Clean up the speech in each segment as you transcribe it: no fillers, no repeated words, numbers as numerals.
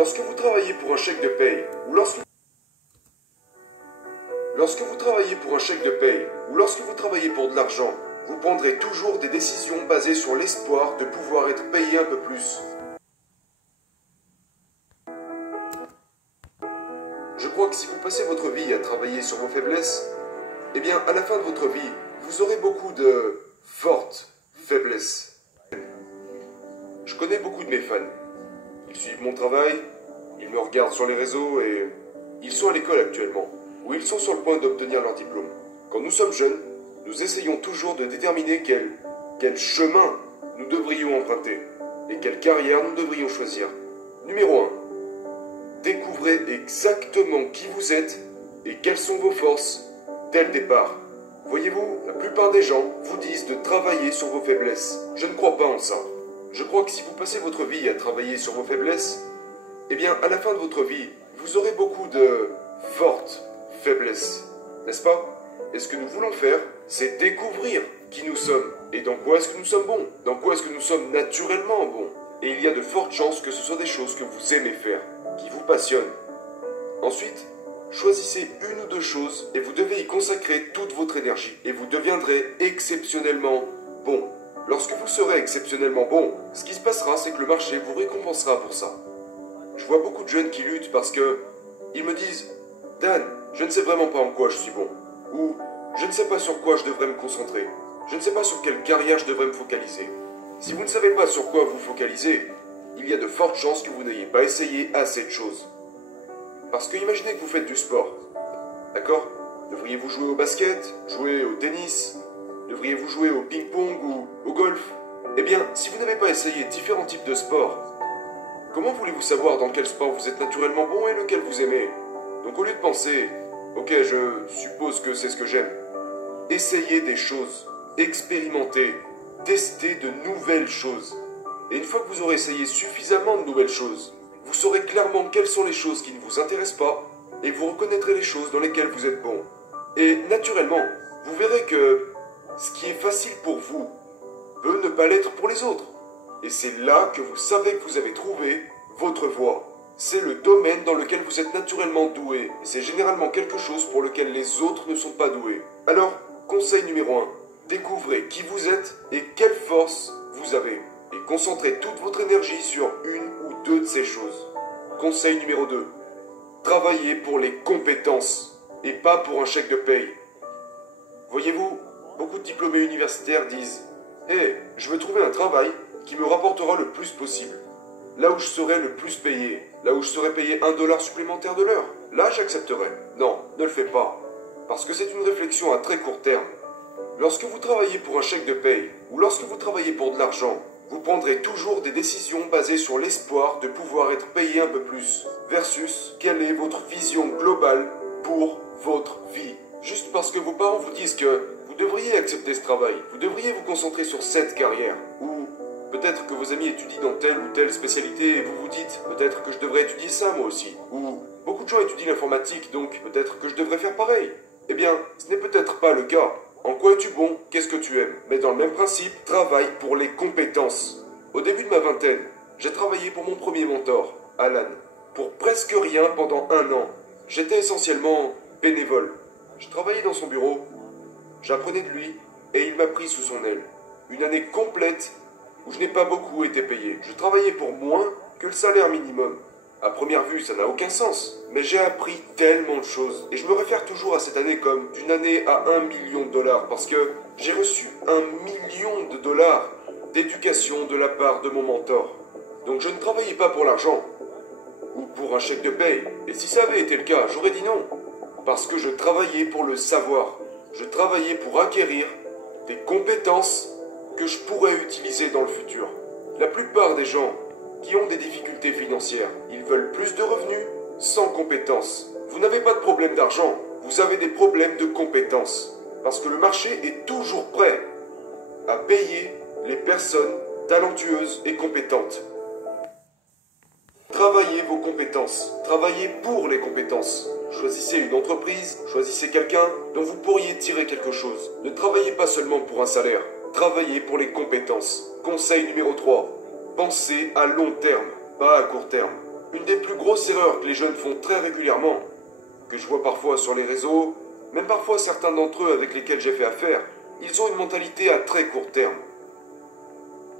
Lorsque vous travaillez pour un chèque de paye, ou lorsque vous travaillez pour un chèque de paye, ou lorsque vous travaillez pour de l'argent, vous prendrez toujours des décisions basées sur l'espoir de pouvoir être payé un peu plus. Je crois que si vous passez votre vie à travailler sur vos faiblesses, eh bien, à la fin de votre vie, vous aurez beaucoup de fortes faiblesses. Je connais beaucoup de mes fans. Ils suivent mon travail, ils me regardent sur les réseaux et ils sont à l'école actuellement, ou ils sont sur le point d'obtenir leur diplôme. Quand nous sommes jeunes, nous essayons toujours de déterminer quel chemin nous devrions emprunter et quelle carrière nous devrions choisir. Numéro 1. Découvrez exactement qui vous êtes et quelles sont vos forces dès le départ. Voyez-vous, la plupart des gens vous disent de travailler sur vos faiblesses. Je ne crois pas en ça. Je crois que si vous passez votre vie à travailler sur vos faiblesses, eh bien, à la fin de votre vie, vous aurez beaucoup de fortes faiblesses. N'est-ce pas? Et ce que nous voulons faire, c'est découvrir qui nous sommes et dans quoi est-ce que nous sommes bons, dans quoi est-ce que nous sommes naturellement bons. Et il y a de fortes chances que ce soit des choses que vous aimez faire, qui vous passionnent. Ensuite, choisissez une ou deux choses et vous devez y consacrer toute votre énergie. Et vous deviendrez exceptionnellement bon. Lorsque vous serez exceptionnellement bon, ce qui se passera, c'est que le marché vous récompensera pour ça. Je vois beaucoup de jeunes qui luttent parce que ils me disent « Dan, je ne sais vraiment pas en quoi je suis bon. » Ou « Je ne sais pas sur quoi je devrais me concentrer. Je ne sais pas sur quelle carrière je devrais me focaliser. » Si vous ne savez pas sur quoi vous focaliser, il y a de fortes chances que vous n'ayez pas essayé assez de choses. Parce que imaginez que vous faites du sport. D'accord? Devriez-vous jouer au basket, jouer au tennis? Devriez-vous jouer au ping-pong ou au golf? Eh bien, si vous n'avez pas essayé différents types de sports, comment voulez-vous savoir dans quel sport vous êtes naturellement bon et lequel vous aimez? Donc au lieu de penser « Ok, je suppose que c'est ce que j'aime », essayez des choses, expérimentez, testez de nouvelles choses. Et une fois que vous aurez essayé suffisamment de nouvelles choses, vous saurez clairement quelles sont les choses qui ne vous intéressent pas et vous reconnaîtrez les choses dans lesquelles vous êtes bon. Et naturellement, vous verrez que ce qui est facile pour vous peut ne pas l'être pour les autres. Et c'est là que vous savez que vous avez trouvé votre voie. C'est le domaine dans lequel vous êtes naturellement doué. Et c'est généralement quelque chose pour lequel les autres ne sont pas doués. Alors, conseil numéro 1. Découvrez qui vous êtes et quelles forces vous avez. Et concentrez toute votre énergie sur une ou deux de ces choses. Conseil numéro 2. Travaillez pour les compétences et pas pour un chèque de paye. Voyez-vous, beaucoup de diplômés universitaires disent « Hey, je veux trouver un travail qui me rapportera le plus possible. Là où je serai le plus payé, là où je serai payé $1 supplémentaire de l'heure, là j'accepterai. » Non, ne le fais pas. Parce que c'est une réflexion à très court terme. Lorsque vous travaillez pour un chèque de paye, ou lorsque vous travaillez pour de l'argent, vous prendrez toujours des décisions basées sur l'espoir de pouvoir être payé un peu plus, versus quelle est votre vision globale pour votre vie. Juste parce que vos parents vous disent que vous devriez accepter ce travail, vous devriez vous concentrer sur cette carrière, ou peut-être que vos amis étudient dans telle ou telle spécialité et vous vous dites peut-être que je devrais étudier ça moi aussi, ou beaucoup de gens étudient l'informatique donc peut-être que je devrais faire pareil. Eh bien, ce n'est peut-être pas le cas. En quoi es-tu bon? Qu'est-ce que tu aimes? Mais dans le même principe, travaille pour les compétences. Au début de ma vingtaine, j'ai travaillé pour mon premier mentor, Alan, pour presque rien pendant 1 an. J'étais essentiellement bénévole. Je travaillais dans son bureau, j'apprenais de lui et il m'a pris sous son aile. Une année complète où je n'ai pas beaucoup été payé. Je travaillais pour moins que le salaire minimum. À première vue, ça n'a aucun sens, mais j'ai appris tellement de choses. Et je me réfère toujours à cette année comme d'une année à $1 million, parce que j'ai reçu $1 million d'éducation de la part de mon mentor. Donc je ne travaillais pas pour l'argent, ou pour un chèque de paye. Et si ça avait été le cas, j'aurais dit non. Parce que je travaillais pour le savoir. Je travaillais pour acquérir des compétences que je pourrais utiliser dans le futur. La plupart des gens qui ont des difficultés financières, ils veulent plus de revenus sans compétences. Vous n'avez pas de problème d'argent, vous avez des problèmes de compétences. Parce que le marché est toujours prêt à payer les personnes talentueuses et compétentes. Travaillez vos compétences, travaillez pour les compétences. Choisissez une entreprise, choisissez quelqu'un dont vous pourriez tirer quelque chose. Ne travaillez pas seulement pour un salaire, travaillez pour les compétences. Conseil numéro 3. Pensez à long terme, pas à court terme. Une des plus grosses erreurs que les jeunes font très régulièrement, que je vois parfois sur les réseaux, même parfois certains d'entre eux avec lesquels j'ai fait affaire, ils ont une mentalité à très court terme.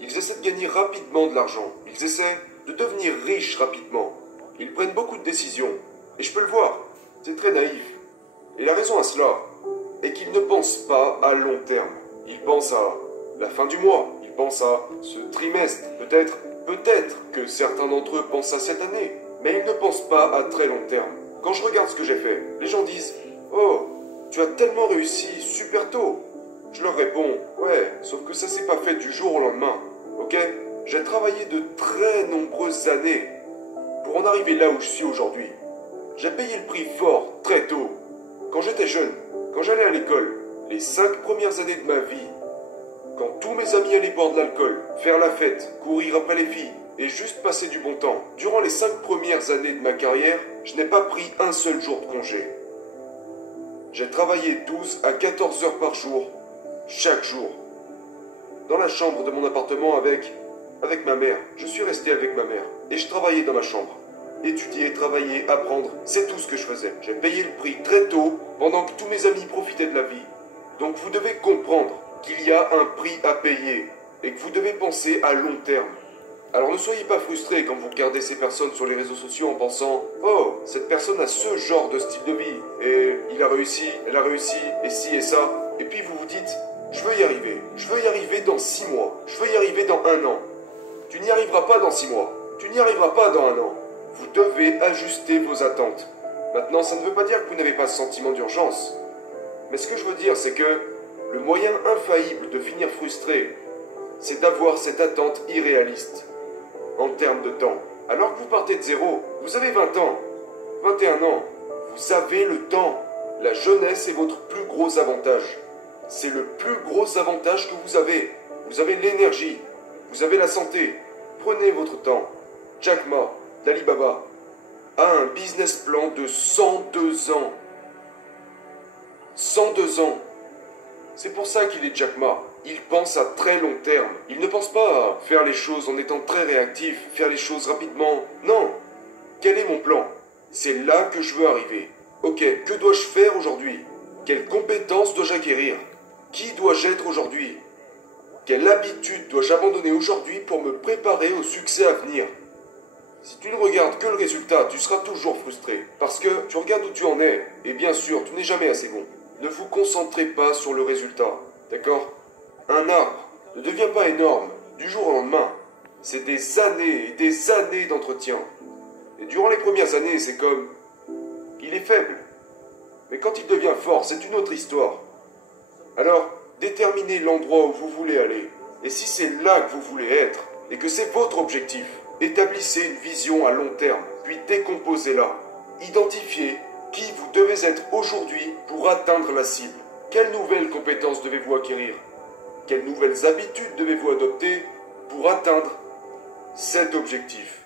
Ils essaient de gagner rapidement de l'argent, ils essaient de devenir riches rapidement. Ils prennent beaucoup de décisions, et je peux le voir, c'est très naïf. Et la raison à cela est qu'ils ne pensent pas à long terme. Ils pensent à la fin du mois, ils pensent à ce trimestre, peut-être que certains d'entre eux pensent à cette année, mais ils ne pensent pas à très long terme. Quand je regarde ce que j'ai fait, les gens disent « Oh, tu as tellement réussi super tôt !» Je leur réponds « Ouais, sauf que ça s'est pas fait du jour au lendemain, ok? J'ai travaillé de très nombreuses années pour en arriver là où je suis aujourd'hui. J'ai payé le prix fort, très tôt. Quand j'étais jeune, quand j'allais à l'école, les 5 premières années de ma vie, quand tous mes amis allaient boire de l'alcool, faire la fête, courir après les filles et juste passer du bon temps, durant les 5 premières années de ma carrière, je n'ai pas pris un seul jour de congé. J'ai travaillé 12 à 14 heures par jour, chaque jour. Dans la chambre de mon appartement avec ma mère. Je suis resté avec ma mère et je travaillais dans ma chambre. Étudier, travailler, apprendre, c'est tout ce que je faisais. J'ai payé le prix très tôt, pendant que tous mes amis profitaient de la vie. Donc vous devez comprendre qu'il y a un prix à payer et que vous devez penser à long terme. Alors ne soyez pas frustrés quand vous regardez ces personnes sur les réseaux sociaux en pensant « Oh, cette personne a ce genre de style de vie, et il a réussi, elle a réussi, et ci et ça. » Et puis vous vous dites « Je veux y arriver dans 6 mois, je veux y arriver dans 1 an. » Tu n'y arriveras pas dans 6 mois, tu n'y arriveras pas dans 1 an. Vous devez ajuster vos attentes. Maintenant, ça ne veut pas dire que vous n'avez pas ce sentiment d'urgence. Mais ce que je veux dire, c'est que le moyen infaillible de finir frustré, c'est d'avoir cette attente irréaliste en termes de temps. Alors que vous partez de zéro, vous avez 20 ans, 21 ans, vous avez le temps. La jeunesse est votre plus gros avantage. C'est le plus gros avantage que vous avez. Vous avez l'énergie, vous avez la santé. Prenez votre temps. Jack Ma, d'Alibaba, a un business plan de 102 ans. 102 ans. C'est pour ça qu'il est Jack Ma. Il pense à très long terme. Il ne pense pas à faire les choses en étant très réactif, faire les choses rapidement. Non. Quel est mon plan? C'est là que je veux arriver. Ok, que dois-je faire aujourd'hui? Quelles compétences dois-je acquérir? Qui dois-je être aujourd'hui? Quelle habitude dois-je abandonner aujourd'hui pour me préparer au succès à venir? Si tu ne regardes que le résultat, tu seras toujours frustré. Parce que tu regardes où tu en es, et bien sûr, tu n'es jamais assez bon. Ne vous concentrez pas sur le résultat, d'accord? Un arbre ne devient pas énorme du jour au lendemain. C'est des années et des années d'entretien. Et durant les premières années, c'est comme... il est faible. Mais quand il devient fort, c'est une autre histoire. Alors, déterminez l'endroit où vous voulez aller. Et si c'est là que vous voulez être, et que c'est votre objectif, établissez une vision à long terme, puis décomposez-la. Identifiez qui vous devez être aujourd'hui pour atteindre la cible. Quelles nouvelles compétences devez-vous acquérir? Quelles nouvelles habitudes devez-vous adopter pour atteindre cet objectif?